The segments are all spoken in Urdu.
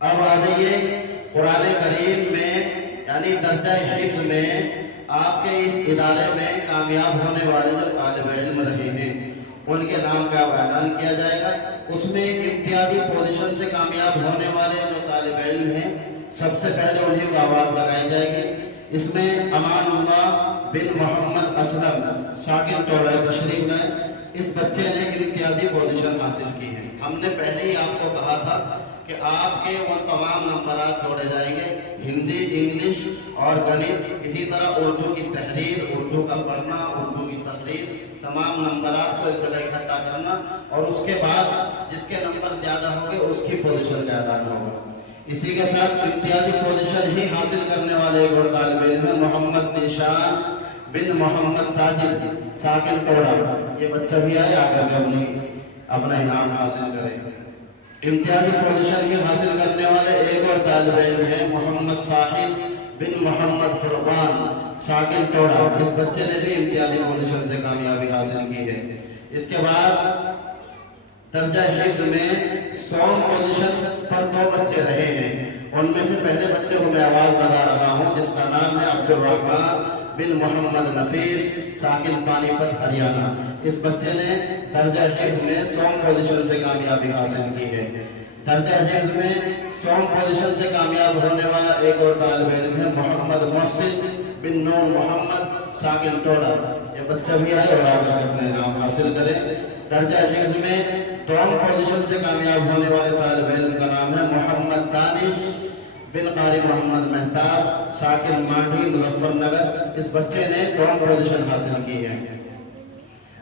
اب آ جائیے قرآن کریم میں یعنی درجہ حفظ میں آپ کے اس ادارے میں کامیاب ہونے والے جو طالب علم رہے ہیں ان کے نام کا اعلان کیا جائے گا۔ اس میں امتیازی پوزیشن سے کامیاب ہونے والے جو طالب علم ہیں سب سے پہلے انہیں کو آواز لگائی جائے گی۔ اس میں امان اللہ بن محمد اسلم ساکن ٹوڑا تشریف لائے۔ اس بچے نے امتیازی پوزیشن حاصل کی ہے۔ ہم نے پہلے ہی آپ کو کہا تھا کہ آپ کے وہ تمام نمبرات جوڑے جائیں گے، ہندی، انگلش اور گنت، اسی طرح اردو کی تحریر، اردو کا پڑھنا، اردو کی تقریر، تمام نمبرات کو ایک جگہ اکٹھا کرنا، اور اس کے بعد جس کے نمبر زیادہ ہوں گے اس کی پوزیشن کا اعلان ہوگا۔ اسی کے ساتھ امتیازی پوزیشن ہی حاصل کرنے والے ایک اور طالب علم ہے محمد نشان بن محمد ساجد ساکن ٹوڑا۔ یہ بچہ بھی آئے، آ کر کے اپنا انعام حاصل کرے۔ امتیازی پوزیشن ہی حاصل کرنے والے ایک اور طالب علم ہے محمد ساحل بن محمد فرقان ساکن ٹوڑا۔ اس بچے نے بھی امتیازی پوزیشن سے کامیابی حاصل کی ہے۔ اس کے بعد درجہ حفظ میں 100 پوزیشن پر 2 بچے رہے ہیں۔ ان میں سے پہلے بچے کو میں آواز لگا رہا ہوں جس کا نام ہے عبد الرحمن بن محمد نفیس ساکن پانی پت ہریانہ۔ اس بچے نے درجہ حفظ میں 100 پوزیشن سے کامیابی حاصل کی ہے۔ درجہ حفظ میں 100 پوزیشن سے کامیاب ہونے والا ایک اور طالب علم ہے محمد محسن بن نور محمد ساکن ٹوڑا۔ یہ بچہ بھی آئے اور آپ اپنے نام حاصل کرے۔ درجہ حفظ میں 2 پوزیشن سے کامیاب ہونے والے طالب علم کا نام ہے محمد دانش بن قاری محمد مہتاب ساکن مانڈی مظفر نگر۔ اس بچے نے 2 پوزیشن حاصل کی ہے۔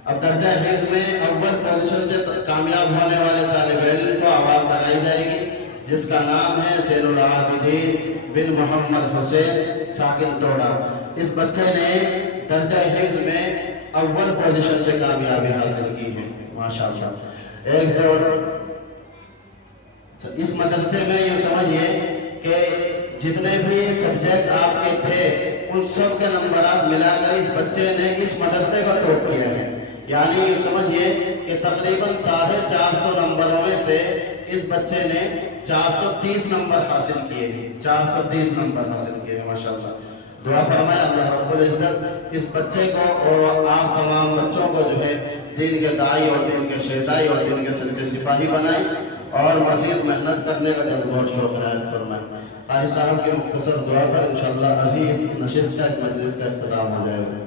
اب درجہ حفظ میں اول پوزیشن سے کامیاب ہونے والے طالب علم کو آواز لگائی جائے گی جس کا نام ہے زین العابدین بن محمد حسین ساکن ٹوڑا۔ اس بچے نے درجہ حفظ میں اول پوزیشن سے کامیابی حاصل کی ہے۔ ماشاءاللہ ایک زور۔ اس مدرسے میں یہ سمجھئے کہ جتنے بھی سبجیکٹ آپ کے تھے ان سب کے نمبرات ملا کر اس بچے نے اس مدرسے کا ٹاپ کیا ہے۔ یعنی یہ سمجھئے کہ تقریباً 450 نمبروں میں سے اس بچے نے 430 نمبر حاصل کیے ہیں۔ 430 نمبر حاصل کیے ہیں ماشاءاللہ۔ دعا فرمائے اللہ رب العزت اس بچے کو اور آپ تمام بچوں کو جو ہے دین کے داعی اور دین کے شہدائی اور دین کے سچے سپاہی بنائیں اور مزید محنت کرنے کا جذبہ اور شوق عنایت فرمائیں۔ قاری صاحب کے مختصر دعا پر انشاءاللہ ابھی اس نشست کا اس مجلس کا اختتام ہو جائے گا۔